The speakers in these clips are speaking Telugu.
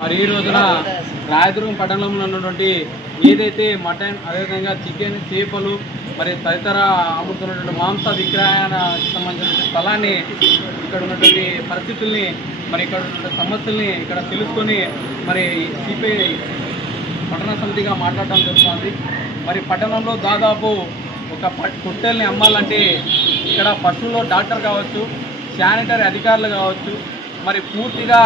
మరి ఈ రోజున రాయదుర్గం పట్టణంలో ఉన్నటువంటి ఏదైతే మటన్ అదేవిధంగా చికెన్ చేపలు మరి తదితర అమ్ముతున్నటువంటి మాంస విక్రయానికి సంబంధించిన స్థలాన్ని ఇక్కడ ఉన్నటువంటి పరిస్థితుల్ని మరి ఇక్కడ ఉన్నటువంటి సమస్యల్ని ఇక్కడ తెలుసుకొని మరి సిపిఐ పట్టణ సమితిగా మాట్లాడడం జరుగుతుంది. మరి పట్టణంలో దాదాపు ఒక పొట్టెల్ని అమ్మాలంటే ఇక్కడ పశువుల్లో డాక్టర్ కావచ్చు శానిటరీ అధికారులు కావచ్చు మరి పూర్తిగా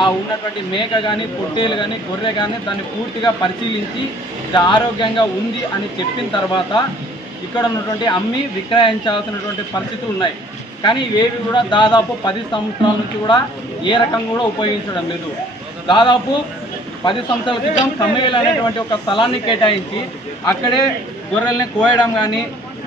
ఆ ఉన్నటువంటి మేక కానీ పొట్టేలు కానీ గొర్రె కానీ దాన్ని పూర్తిగా పరిశీలించి ఇది ఆరోగ్యంగా ఉంది అని చెప్పిన తర్వాత ఇక్కడ ఉన్నటువంటి అమ్మి విక్రయించాల్సినటువంటి పరిస్థితులు ఉన్నాయి. కానీ ఇవేవి కూడా దాదాపు పది సంవత్సరాల నుంచి కూడా ఏ రకంగా కూడా ఉపయోగించడం లేదు. దాదాపు పది సంవత్సరాల క్రితం కమ్మేలు అనేటువంటి ఒక స్థలాన్ని కేటాయించి అక్కడే గొర్రెల్ని కోయడం కానీ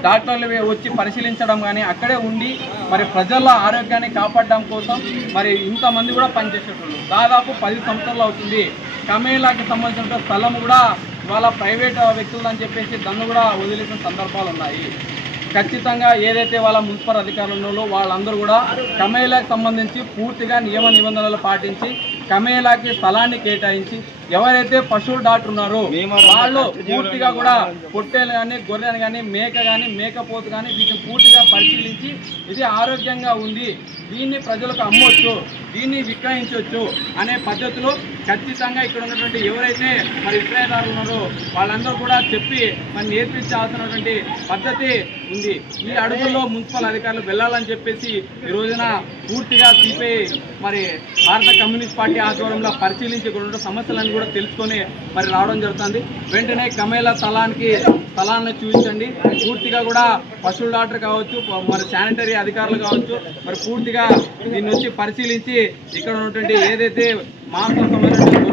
డాక్టర్లు వచ్చి పరిశీలించడం కానీ అక్కడే ఉండి మరి ప్రజల ఆరోగ్యాన్ని కాపాడడం కోసం మరి ఇంతమంది కూడా పనిచేసేటోళ్ళు. దాదాపు పది సంవత్సరాలు అవుతుంది. కమేలాకి సంబంధించిన స్థలం కూడా ఇవాళ ప్రైవేట్ వ్యక్తులు అని చెప్పేసి దాన్ని కూడా వదిలేసిన సందర్భాలు ఉన్నాయి. ఖచ్చితంగా ఏదైతే వాళ్ళ మున్సిపల్ అధికారులు ఉన్నారో వాళ్ళందరూ కూడా కమేలాకి సంబంధించి పూర్తిగా నియమ నిబంధనలు పాటించి కమేలాకి స్థలాన్ని కేటాయించి ఎవరైతే పశువుల డాక్టర్ ఉన్నారో వాళ్ళు పూర్తిగా కూడా పొట్టేలు కానీ గొర్రెలు కానీ మేక కానీ మేకపోతు కానీ వీటిని పూర్తిగా పరిశీలించి ఇది ఆరోగ్యంగా ఉంది. దీన్ని ప్రజలకు అమ్మొచ్చు దీన్ని విక్రయించవచ్చు అనే పద్ధతిలో ఖచ్చితంగా ఇక్కడ ఉన్నటువంటి ఎవరైతే మరి విక్రయదారులు ఉన్నారో వాళ్ళందరూ కూడా చెప్పి మరి నేర్పించాల్సినటువంటి పద్ధతి ఉంది. ఈ అడుగుల్లో మున్సిపల్ అధికారులు వెళ్ళాలని చెప్పేసి ఈ రోజున పూర్తిగా సిపిఐ మరి భారత కమ్యూనిస్ట్ పార్టీ ఆధ్వర్యంలో పరిశీలించి ఇక్కడ సమస్యలను కూడా తెలుసుకొని మరి రావడం జరుగుతుంది. వెంటనే కమేల స్థలానికి స్థలాన్ని చూపించండి. పూర్తిగా కూడా పశువుల డాక్టర్ కావచ్చు మరి శానిటరీ అధికారులు కావచ్చు మరి పూర్తిగా దీన్ని వచ్చి పరిశీలించి ఇక్కడ ఉన్నటువంటి ఏదైతే మాంసం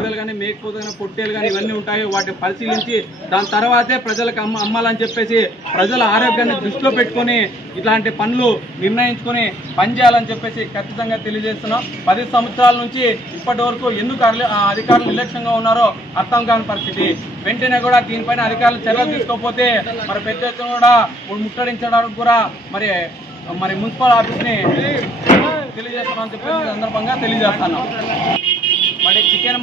సంబంధించిన కానీ మేకపోతే కానీ పొట్టేలు కానీ ఇవన్నీ ఉంటాయో. వాటిని పరిశీలించి దాని తర్వాతే ప్రజలకు అమ్మ అమ్మాలని చెప్పేసి ప్రజల ఆరోగ్యాన్ని దృష్టిలో పెట్టుకొని ఇట్లాంటి పనులు నిర్ణయించుకొని పనిచేయాలని చెప్పేసి ఖచ్చితంగా తెలియజేస్తున్నాం. పది సంవత్సరాల నుంచి ఇప్పటి వరకు ఎందుకు అధికారులు నిర్లక్ష్యంగా ఉన్నారో అర్థం కాని పరిస్థితి. వెంటనే కూడా దీనిపైన అధికారులు చర్యలు తీసుకోకపోతే మరి పెద్ద ఎత్తున కూడా ముట్టడించడానికి కూడా మరి మరి మున్సిపల్ ఆఫీస్ని తెలియజేస్తున్నామని చెప్పేసి సందర్భంగా తెలియజేస్తున్నాం.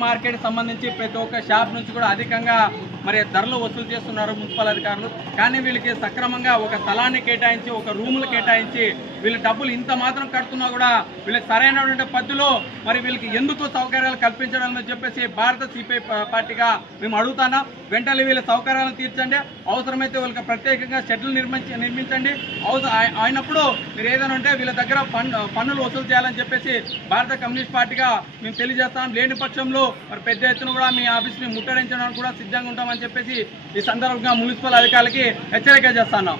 మార్కెట్ సంబంధించి ప్రతి ఒక్క షాప్ నుంచి కూడా అధికంగా మరి ధరలు వసూలు చేస్తున్నారు మున్సిపల్ అధికారులు. కానీ వీళ్ళకి సక్రమంగా ఒక స్థలాన్ని కేటాయించి ఒక రూములు కేటాయించి వీళ్ళ డబ్బులు ఇంత మాత్రం కడుతున్నా కూడా వీళ్ళకి సరైనటువంటి పద్ధతిలో మరి వీళ్ళకి ఎందుకు సౌకర్యాలు కల్పించడం అని చెప్పేసి భారత సిపిఐ పార్టీగా మేము అడుగుతానా? వెంటనే వీళ్ళ సౌకర్యాలను తీర్చండి. అవసరమైతే వీళ్ళకి ప్రత్యేకంగా షెడ్లు నిర్మించి నిర్మించండి. అవసరం అయినప్పుడు మీరు ఏదైనా ఉంటే వీళ్ళ దగ్గర పన్ను పన్నులు వసూలు చేయాలని చెప్పేసి భారత కమ్యూనిస్ట్ పార్టీగా మేము తెలియజేస్తాం. లేని పక్షంలో మరి పెద్ద ఎత్తున కూడా మీ ఆఫీస్ని ముట్టడించడానికి కూడా సిద్ధంగా ఉంటామని చెప్పేసి ఈ సందర్భంగా మున్సిపల్ అధికారులకి హెచ్చరిక చేస్తున్నాం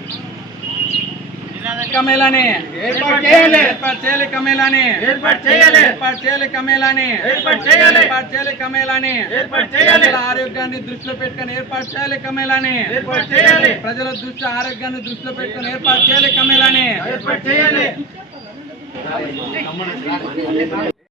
కమేలాని ఏర్పాటు చేయాలి. ఏర్పాటు చేయాలి కమేలాని ఏర్పాటు చేయాలి. ఏర్పాటు చేయాలి కమేలాని ఏర్పాటు చేయాలి. ఏర్పాటు చేయాలి కమేలాని ఏర్పాటు చేయాలి. ప్రజల ఆరోగ్యాన్ని దృష్టిలో పెట్టుకొని ఏర్పాటు చేయాలి కమేలాని ఏర్పాటు చేయాలి. ప్రజల దృష్టి ఆరోగ్యాన్ని దృష్టిలో పెట్టుకొని ఏర్పాటు చేయాలి కమేలాని ఏర్పాటు చేయాలి